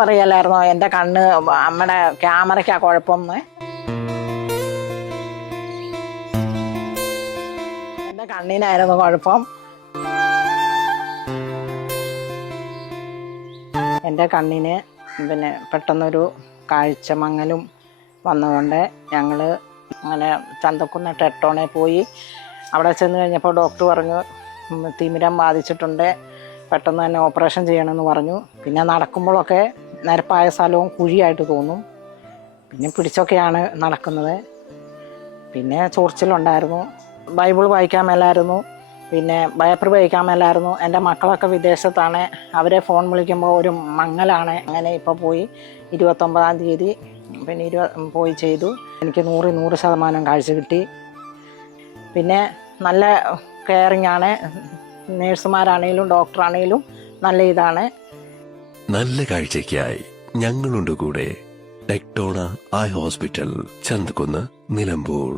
പറയലായിരുന്നോ? എന്റെ കണ്ണ് അമ്മയുടെ ക്യാമറയ്ക്കാ കുഴപ്പം എന്റെ കണ്ണിനായിരുന്നു കുഴപ്പം. എന്റെ കണ്ണിന് പിന്നെ പെട്ടെന്നൊരു കാഴ്ച മങ്ങലും വന്നതുകൊണ്ട് ഞങ്ങൾ അങ്ങനെ ചന്തക്കുന്ന് ടെട്ടോണെ പോയി. അവിടെ ചെന്ന് കഴിഞ്ഞപ്പോൾ ഡോക്ടർ പറഞ്ഞു തിമിരം ബാധിച്ചിട്ടുണ്ട്. പെട്ടെന്ന് തന്നെ ഓപ്പറേഷൻ ചെയ്യണമെന്ന് പറഞ്ഞു. പിന്നെ നടക്കുമ്പോഴൊക്കെ നിരപ്പായ സ്ഥലവും കുഴിയായിട്ട് തോന്നും. പിന്നെ പിടിച്ചൊക്കെയാണ് നടക്കുന്നത്. പിന്നെ ചോർച്ചിലുണ്ടായിരുന്നു ബൈബിൾ വായിക്കാൻ മേലായിരുന്നു. പിന്നെ ബൈബിൾ വായിക്കാൻ മേലായിരുന്നു. എന്റെ മക്കളൊക്കെ വിദേശത്താണ്. അവരെ ഫോൺ വിളിക്കുമ്പോൾ ഒരു മങ്ങലാണ്. അങ്ങനെ ഇപ്പോൾ പോയി ഇരുപത്തൊമ്പതാം തീയതി പിന്നെ ഇരുപ പോയി ചെയ്തു. എനിക്ക് നൂറ് നൂറ് ശതമാനം കാഴ്ച കിട്ടി. പിന്നെ നല്ല കെയറിങ് ആണ്. നേഴ്സുമാരാണേലും ഡോക്ടറാണേലും നല്ല ഇതാണ്. നല്ല കാഴ്ചയ്ക്കായി ഞങ്ങളുണ്ട് കൂടെ Tectona Eye Hospital Chanthakkunnu Nilambur.